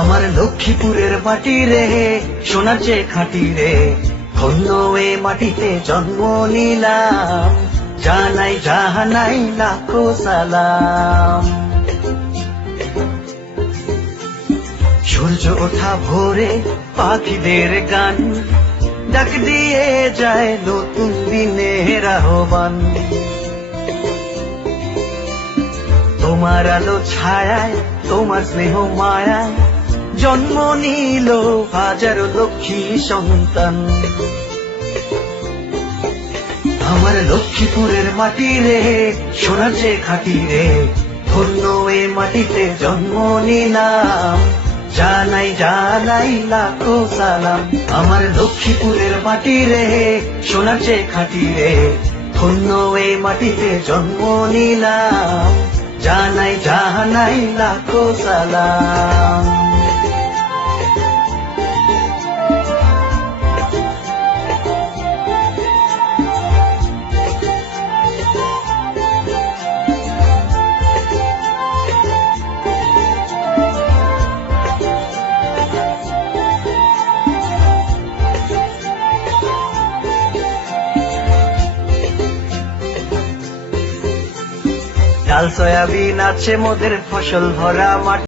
আমার লক্ষ্মীপুরের মাটি রে, সোনার চেয়ে খাঁটি রে, ধন্য এ মাটিতে জন্ম নিলাম, জানাই জাহানাই লাখো সালাম। সূর্য ওঠা ভোরে পাখিদের গান, ডাক দিয়ে যায় নতুন দিনের আহ্বান। তোমার আলো ছায়ায়, তোমার স্নেহ মায়ায় জন্ম নিল হাজারো লক্ষ্মী সন্তান। আমার লক্ষ্মীপুরের মাটি রে, সোনার চেয়ে খাঁটি রে, ধন্য এ মাটিতে জন্ম নিলাম, জানাই জানাই লাখো সালাম। আমার লক্ষ্মীপুরের মাটি রে, সোনার চেয়ে খাঁটি রে, ধন্য এ মাটিতে জন্ম নিলাম, জানাই জানাই লাখো সালাম। ডাল সয়াবিন আছে মোদের ফসল ভরা মাঠ।